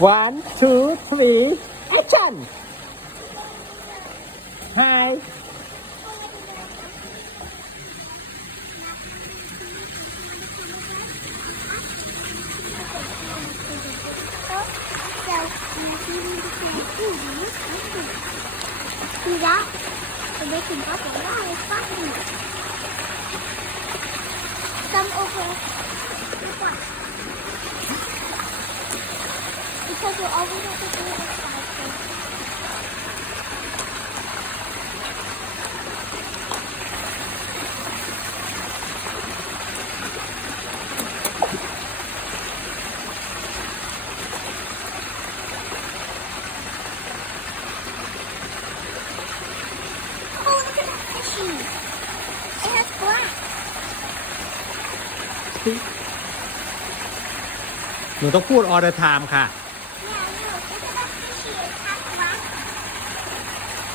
one two three action hi คือละจะไม่ถึงก็บอกว่าอะไรฟังจำโอเคดีกว่า So always have to do it outside Oh, look at that fishy. It has black. หนูต้องพูด all the time ค่ะ Yeah, look. Look at that fishy. It has black.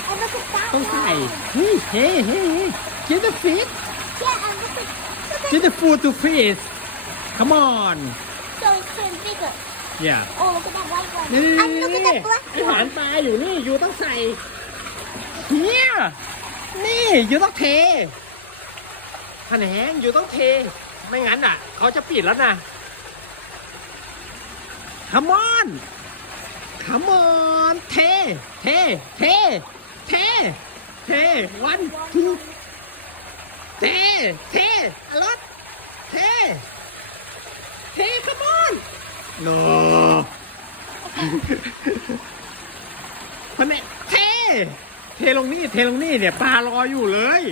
And look at that ต้องใส่ one. เฮ้ยเฮ้เฮ้เฮ้ get the fish Yeah, and look at, look get at the food to fish come on so it's turn bigger. yeah Oh, look at that white one. นี่ And look at that black อาหาร one. ปลาอยู่นี่ อยู่ต้องใส่เนี่ยนี่ อยู่ต้องเทแผนงอยู่ต้องเท ไม่งั้นอะ เขาจะปิดแล้วนะ come on come on เท เท เท เท เท one two เท เทอรถเท เท come on no พันเนี่ยเท เทลงนี่ เทลงนี่เนี่ยปลารออยู่เลย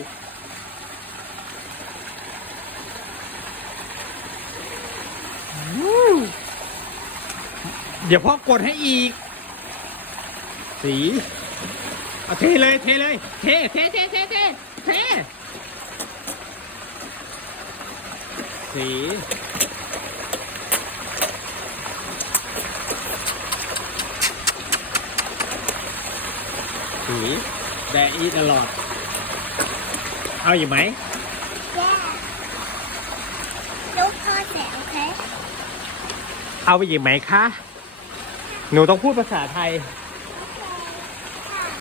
เดี๋ยวพ่อกดให้อีก สี เอาเทเลยเทเลยเทเทเทเทเทเทสีสีแดอีตลอด เอาอยู่ไหม Yeah. Don't touch it, okay? เอาไปอีกไหมคะ หนูต้องพูดภาษาไทย Oh,